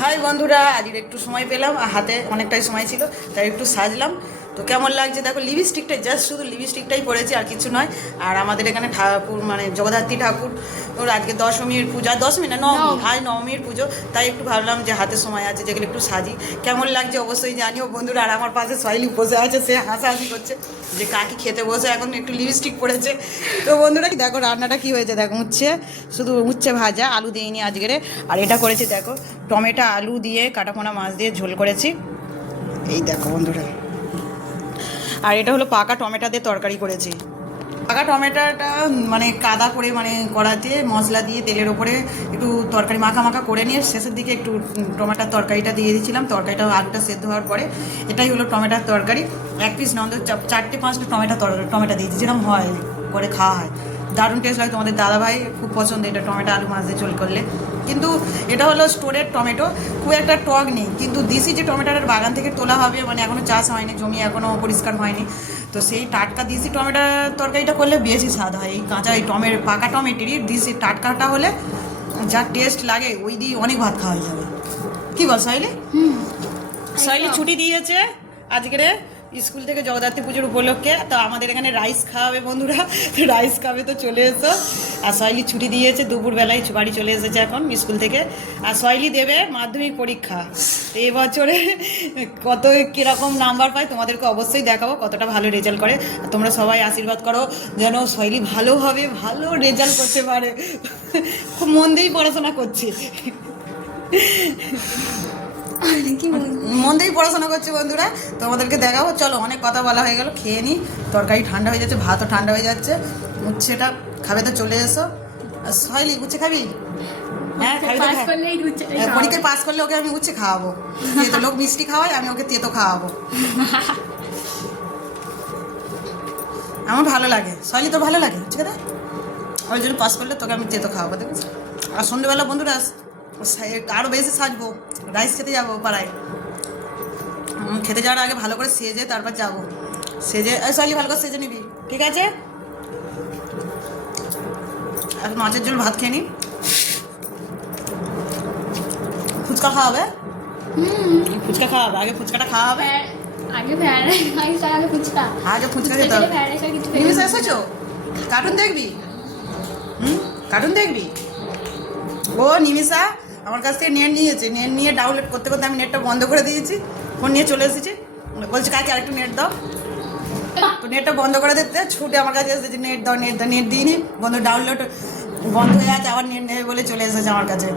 High বন্ধুরা আজকে একটু সময় পেলাম, আর হাতে অনেকটাই সময় ছিল, তাই একটু সাজলাম। তো কেমন লাগছে? দেখো লিপস্টিকটাই জাস্ট শুধু লিপস্টিকটাই পরেছি, আর কিছু নয়। আর আমাদের এখানে ঠাকুর মানে জগদ্ধাত্রী ঠাকুর ওর আজকে দশমীর পূজা দশমী না নবমী। আজ নবমীর পুজো তাই একটু ভাবলাম যে হাতে সময় আছে যেগুলো একটু সাজি। কেমন লাগছে অবশ্যই জানিও বন্ধুরা আর আমার পাশে সয়লি বসে আছে সে হাসাহাসি করছে যে কাকি খেতে বসে এখন একটু লিপস্টিক পড়েছে তো বন্ধুরা দেখো রান্নাটা কি হয়েছে? দেখো উচ্ছে শুধু উচ্ছে ভাজা আলু দিইনি আজকের আর এটা করেছি দেখো টমেটো আলু দিয়ে কাটাপোনা মাছ দিয়ে ঝোল করেছি। এই দেখো বন্ধুরা। আর এটা হলো পাকা টমেটো দিয়ে তরকারি করেছি। পাকা টমেটোটা মানে কাদা করে মানে কড়াতে মশলা দিয়ে তেলের ওপরে একটু তরকারি মাখা মাখা করে নিয়ে শেষের দিকে একটু টমেটোর তরকারিটা দিয়ে দিয়েছিলাম। তরকারিটা আলুটা সেদ্ধ হওয়ার পরে এটাই হলো টমেটোর তরকারি। এক পিস নন্দ চারটে, পাঁচটা টমেটো টমেটো দিয়ে দিয়েছিলাম, হয়, করে খাওয়া হয়। দারুণ টেস্ট লাগে তোমাদের দাদাভাই খুব পছন্দ এটা টমেটো আলু মাছ দিয়ে ঝোল করলে। কিন্তু এটা হলো স্টোরের টমেটো খুব একটা টক নেই। কিন্তু দেশি যে টমেটোটার বাগান থেকে তোলা হবে মানে এখনও চাষ হয়নি জমি এখনও পরিষ্কার হয়নি। তো সেই টাটকা দেশি টমেটোর তরকারিটা করলে বেশি স্বাদ হয়। এই কাঁচা এই টমেটো পাকা টমেটোরই দেশি টাটকাটা হলে যা টেস্ট লাগে ওই দিয়ে অনেক ভাত খাওয়া যাবে। কী বল সাইলে সাইলে ছুটি দিয়েছে আজকের। স্কুল থেকে জগদ্ধাত্রী পুজোর উপলক্ষে, তো আমাদের এখানে রাইস খাওয়াবে বন্ধুরা, তো রাইস খাবে তো চলে এসো। আর সয়লি ছুটি দিয়েছে, দুপুরবেলায় বাড়ি চলে এসেছে এখন স্কুল থেকে। আর সয়লি দেবে মাধ্যমিক পরীক্ষা। তো এবছরে কত কীরকম নাম্বার পায় তোমাদেরকে অবশ্যই দেখাবো, কতটা ভালো রেজাল্ট করে। তোমরা সবাই আশীর্বাদ করো, যেন শৈলী ভালো হবে, ভালো রেজাল্ট করতে পারে। খুব মন দিয়েই পড়াশোনা করছে। মন দিয়েই পড়াশোনা করছে বন্ধুরা তোমাদেরকে দেখাবো। চলো অনেক কথা বলা হয়ে গেল খেয়ে নিই তরকারি ঠান্ডা হয়ে যাচ্ছে ভাতও ঠান্ডা হয়ে যাচ্ছে। উচ্ছেটা খাবে তো চলে এসো। আর সয়লি উচ্ছে খাবি? হ্যাঁ তো হ্যাঁ, পরীক্ষায় পাস করলে ওকে আমি উচ্ছে খাওয়াবো। তেতো লোক মিষ্টি খাওয়াই আমি ওকে তেতো খাওয়াবো। আমার ভালো লাগে। সয়লি তোর ভালো লাগে উচ্ছে খেতে? ওই জন্য পাস করলে তোকে আমি তেতো খাওয়াবো দেখেছি আর সন্ধ্যেবেলা বন্ধুরা সা- আরও বেশি সাজবো। রাইস খেতে যাব পাড়ায়। খেতে যাওয়ার আগে ভালো করে সেজে তারপর যাব। সেজে সয়লি ভালো করে সেজে নিবি। ঠিক আছে? আর মাছের ঝোল ভাত খেয়ে নি? ফুচকা খাওয়াবে ফুচকা খাওয়াবে আগে ফুচকাটা খাওয়াবে আগে আগে আগে ফুচকা। আগে খেতে হবে। রাইস আর কিছু নিমিষ খেলে এসেছ? কার্টুন দেখবি? হুম? কার্টুন দেখবি? ও নিমিষা। আমার কাছ থেকে নেট নিয়েছে, নেট নিয়ে ডাউনলোড করতে করতে আমি নেটটা বন্ধ করে দিয়েছি। ফোন নিয়ে চলে এসেছি। বলছি, কাকে আরেকটু নেট দাও? তো নেটটা বন্ধ করে দিতে ছুটে আমার কাছে এসেছে, নেট দাও নেট দাও, নেট দিইনি। বন্ধ ডাউনলোড বন্ধ হয়ে আছে, আবার নেট নেবে বলে চলে এসেছে আমার কাছে।